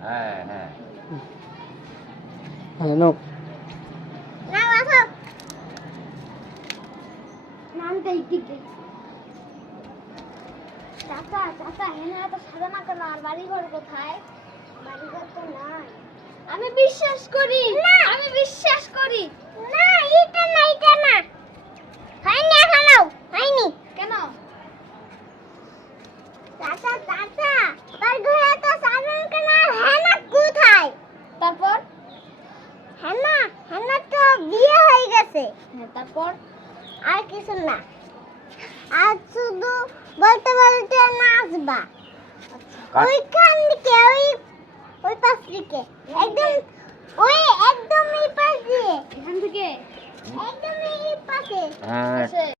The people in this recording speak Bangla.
হ্যাঁ হ্যাঁ হ্যাঁ নো না আসো নামটা দিকে চাচা চাচা হেনা তো সাজানা কেন আর বাড়ি ঘর কোথায় বাড়ি ঘর তো নাই আমি বিশ্বাস করি আমি বিশ্বাস করি না এটা না হয়নি এখনো হয়নি কেন চাচা চাচা বাড়ি ঘরে তো সাজানা কেন আর হেনা কোথায় তারপর হেনা তো বিয়ে হয়ে গেছে হ্যাঁ তারপর আর কিছু না আর শুধু বলতে বলতে নাচবা ওইখান থেকে ওই পাশ থেকে একদম এই পাশ দিয়ে এখান থেকে একদম এই পাশে হ্যাঁ